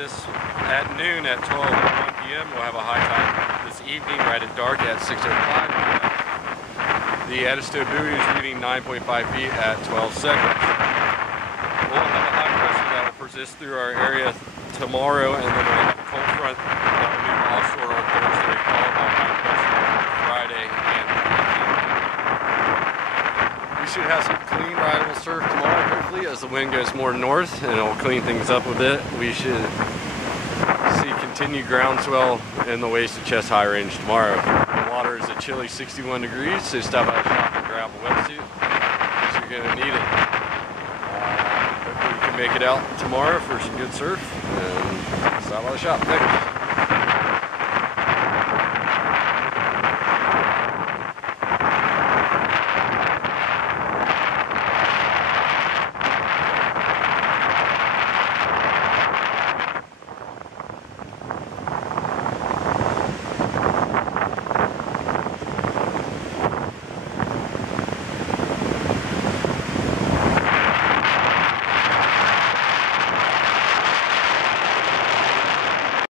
this at noon at 12:01 p.m. We'll have a high tide this evening right at dark at 6:05 p.m. The Edisto buoy is reading 9.5 feet at 12 seconds. We'll have a high pressure that will persist through our area tomorrow, and then we'll have a cold front that will move offshore on Thursday, followed by high pressure Friday and evening. We should have some clean rideable surf tomorrow, hopefully, as the wind goes more north, and it will clean things up a bit. We should see continued groundswell in the waist to chest high range tomorrow. The water is a chilly 61 degrees, so stop by the shop and grab a wetsuit because you're going to need it. Hopefully you can make it out tomorrow for some good surf, and stop by the shop. Thanks.